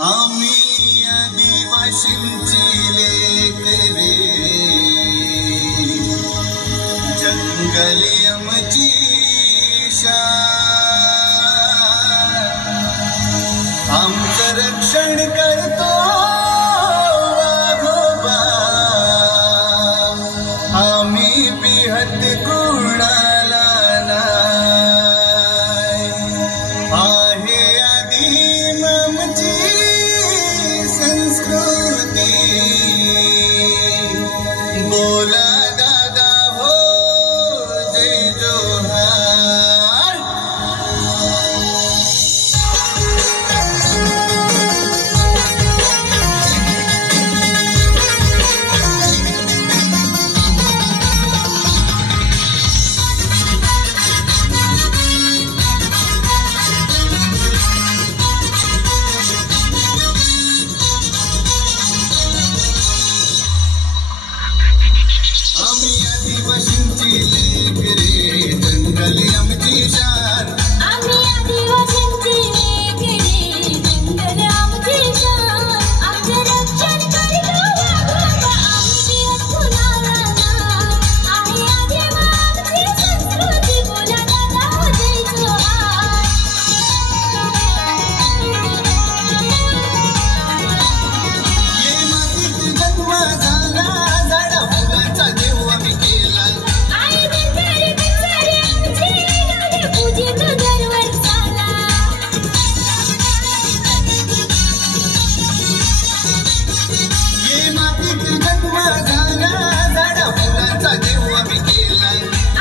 आम्ही आदिवासींची लेकरे, जंगली आमची शान, आमचं रक्षण करतो वाघोबा, आम्ही बिहत कुणाला नाही, आहे आदिम आमची संस्कृती, बोला दादा हो जय जोहार. आम्ही आदिवासींची लेकरे, जंगली आमची शान, आम्ही आदिवासींची लेकरे, जंगल आमची शान, आमचं रक्षण करतो वाघोबा, आम्ही कुणाला नाही, आहे आदिम आमची संस्कृती, बोला दादा हो जय जोहार. ये मातीत जन्म झाला, झाडा फुलांचा देव आम्ही केला, आई बिचारी बिचारी आमची गाणे पूजित दरवर्षाला. ये मातीत जन्म झाला, झाडा फुलांचा देव आम्ही केला,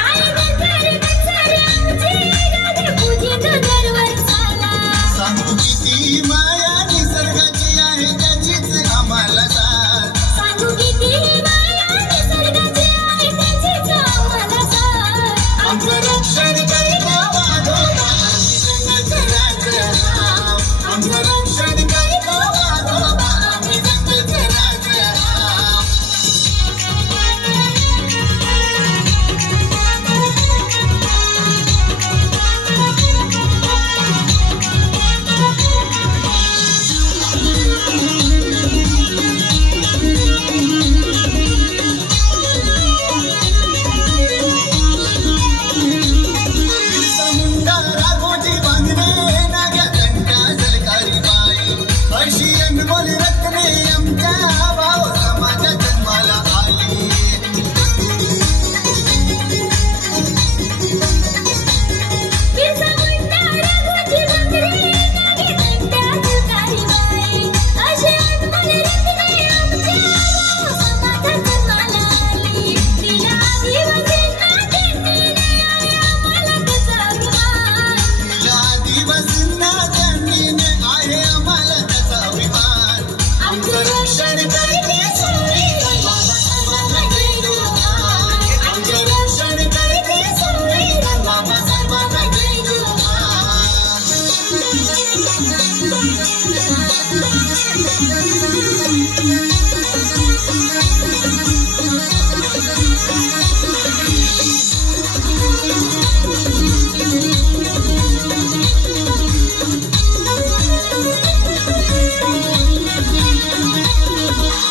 आई बिचारी बिचारी आमची गाणे पूजित दरवर्षाला. सांगू किती माया निसर्गाची आहे, त्याचीच आम्हाला साथ, सांगू किती माया निसर्गाची आहे, त्याचीच आम्हाला साथ. आमचं रक्षण करतो वाघोबा, आम्ही जंगलचं राजा राम, आमचं रक्षण करतो वाघोबा, आम्ही जंगलचं राजा राम. बिरसा मुंडा, राघोजी बांधणे, नाग्या घंटा सरकारी बाई, अशी अनमोल रत्ने आमच्या भाव समाजा जन्माला आली. बिरसा मुंडा, राघोजी बांधणे, नागे घंटा सरकारी बाई, अशी अनमोल रत्ने आमच्या भाव समाजात जन्माला आली. तिला आदिवासींना त्यांनी आहे आम्हाला त्याचा अभिमान. तिला आदिवासींना जमिनी आहे, आम्हाला त्याचा अभिमान. आमचं रक्षण करते संविधान, बाबासाहेबांना जय जोहार. आमचं रक्षण करते संविधान, बाबासाहेबांना जय जोहार.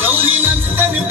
गौरी नाचताना